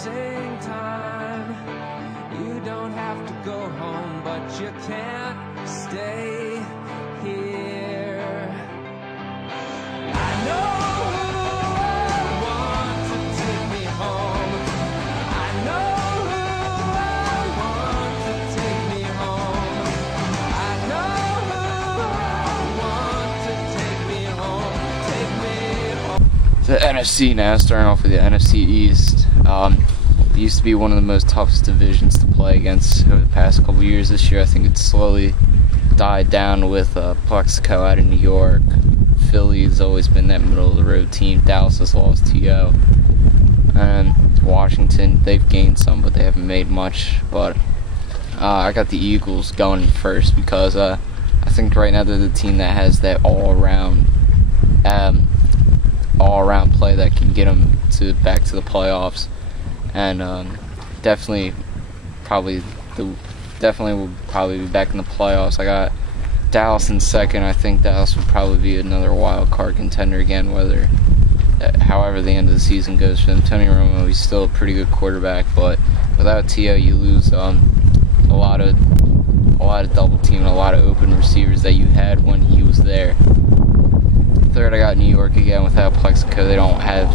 closing time. You don't have to go home, but you can't stay here. I know who I want to take me home. I know who I want to take me home. I know who I want to take me home. Take me home. The NFC now, starting off with the NFC East. It used to be one of the most toughest divisions to play against over the past couple years. This year I think it's slowly died down with Plexico out of New York. Philly's always been that middle of the road team. Dallas has lost T.O. And Washington, they've gained some, but they haven't made much. But I got the Eagles going first because I think right now they're the team that has that all-around play that can get them back to the playoffs. And definitely will probably be back in the playoffs. I got Dallas in second. I think Dallas would probably be another wild card contender again, however the end of the season goes for them. Tony Romo, he's still a pretty good quarterback, but without T.O. you lose a lot of double team and a lot of open receivers that you had when he was there. Third, I got New York again. Without Plexico, they don't have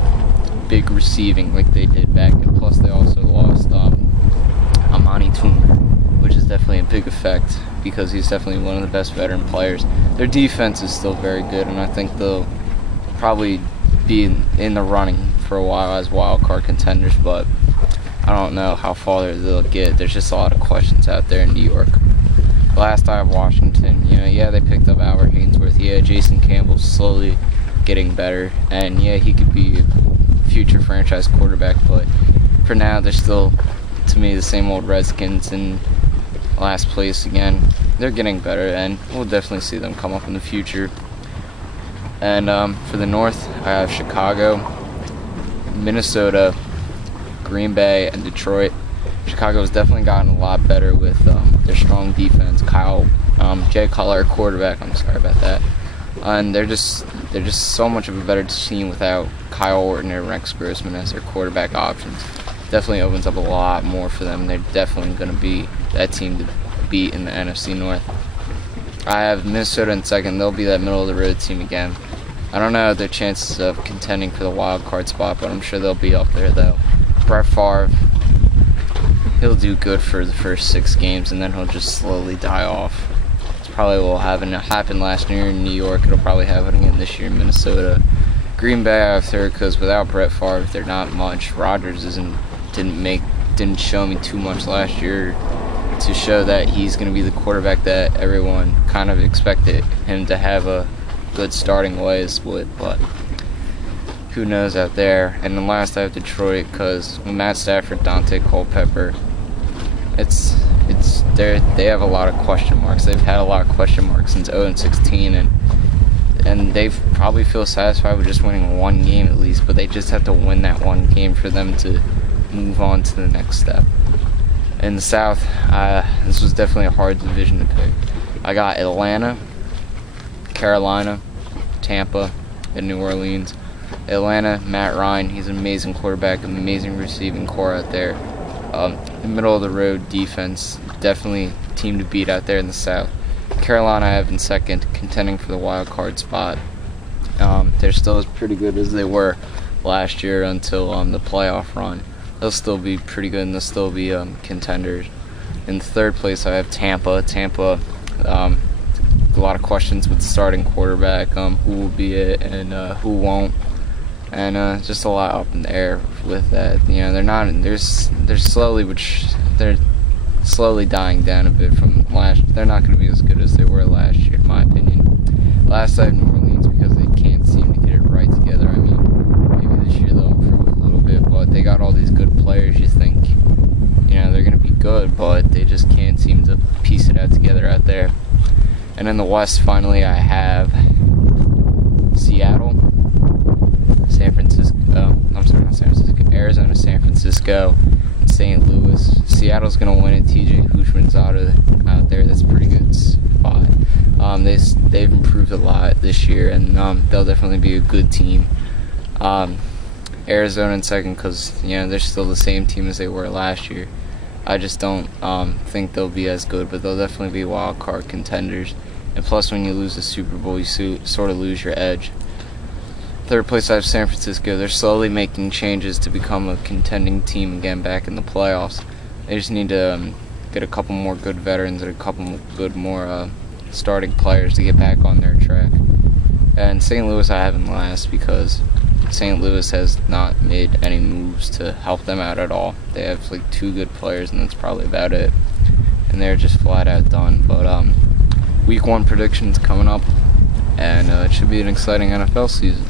big receiving like they did back, and plus they also lost Amani Toomer, which is definitely a big effect because he's definitely one of the best veteran players. Their defense is still very good, and I think they'll probably be in the running for a while as wild card contenders, but I don't know how far they'll get. There's just a lot of questions out there in New York. Last I have Washington. Yeah, they picked up Albert Hainsworth. Yeah, Jason Campbell's slowly getting better, and yeah, he could be a future franchise quarterback, but for now they're still, to me, the same old Redskins in last place again. They're getting better, and we'll definitely see them come up in the future. And for the North, I have Chicago, Minnesota, Green Bay, and Detroit. Chicago's definitely gotten a lot better with their strong defense. Jay Cutler, quarterback. I'm sorry about that. And they're just so much of a better team without Kyle Orton or Rex Grossman as their quarterback options. Definitely opens up a lot more for them. They're definitely going to be that team to beat in the NFC North. I have Minnesota in second. They'll be that middle of the road team again. I don't know their chances of contending for the wild card spot, but I'm sure they'll be up there though. Brett Favre, he'll do good for the first 6 games, and then he'll just slowly die off. It's probably what happened last year in New York. It'll probably happen again this year in Minnesota. Green Bay I have third because without Brett Favre, they're not much. Rodgers didn't show me too much last year to show that he's going to be the quarterback that everyone kind of expected him to have a good starting ways with, but who knows out there. And then last I have Detroit because Matt Stafford, Dante Culpepper, they have a lot of question marks. They've had a lot of question marks since 0-16, and they probably feel satisfied with just winning one game at least, but they just have to win that one game for them to move on to the next step. In the South, this was definitely a hard division to pick. I got Atlanta, Carolina, Tampa, and New Orleans. Atlanta, Matt Ryan, he's an amazing quarterback, amazing receiving core out there. The middle of the road defense, definitely team to beat out there in the South. Carolina I have in second, contending for the wild card spot. They're still as pretty good as they were last year until the playoff run. They'll still be pretty good, and they'll still be contenders. In third place, I have Tampa. Tampa, a lot of questions with the starting quarterback, who will be it and who won't, and just a lot up in the air with that. They're slowly dying down a bit from last. They're not going to be as good as they were last year, in my opinion. Last I have New Orleans because they can't seem to get it right together. I mean, maybe this year they'll improve a little bit, but they got all these good players. You think, they're going to be good, but they just can't seem to piece it out together out there. And in the West, finally, I have Seattle, Arizona, San Francisco, and St. Louis. Seattle's going to win it. TJ Houshman's out there. That's a pretty good spot. They've improved a lot this year, and they'll definitely be a good team. Arizona in second because, you know, they're still the same team as they were last year. I just don't think they'll be as good, but they'll definitely be wild card contenders. And plus, when you lose the Super Bowl, you sort of lose your edge. Third place, I have San Francisco. They're slowly making changes to become a contending team again back in the playoffs. They just need to get a couple more good veterans and a couple good more starting players to get back on their track. And St. Louis I have in last because St. Louis has not made any moves to help them out at all. They have like 2 good players and that's probably about it. And they're just flat out done. But week 1 predictions coming up, and it should be an exciting NFL season.